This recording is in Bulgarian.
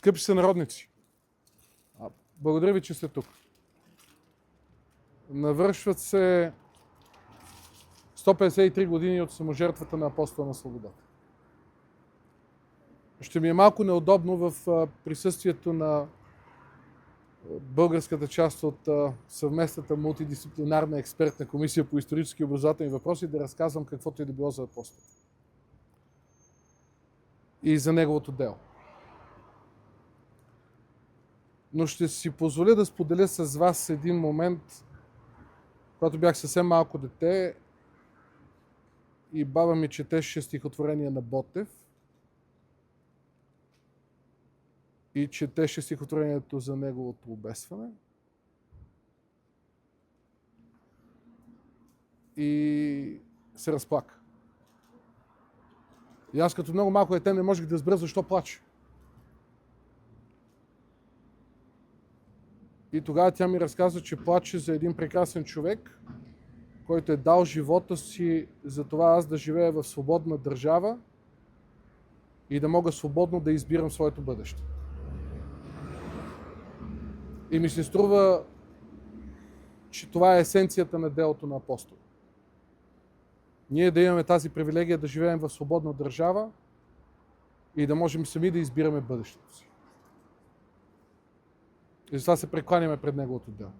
Скъпи сънародници, благодаря ви, че сте тук. Навършват се 153 години от саможертвата на Апостола на свободата. Ще ми е малко неудобно в присъствието на българската част от съвместната мултидисциплинарна експертна комисия по исторически и образователни въпроси да разказвам каквото и да било за Апостола и за неговото дело. Но ще си позволя да споделя с вас един момент, когато бях съвсем малко дете и баба ми четеше стихотворение на Ботев и четеше стихотворението за неговото обесване. И се разплака. И аз като много малко дете не можех да разбера защо плаче. И тогава тя ми разказа, че плаче за един прекрасен човек, който е дал живота си за това аз да живея в свободна държава и да мога свободно да избирам своето бъдеще. И ми се струва, че това е есенцията на делото на Апостола. Ние да имаме тази привилегия да живеем в свободна държава и да можем сами да избираме бъдещето си. И затова се прекланяме пред неговото дело.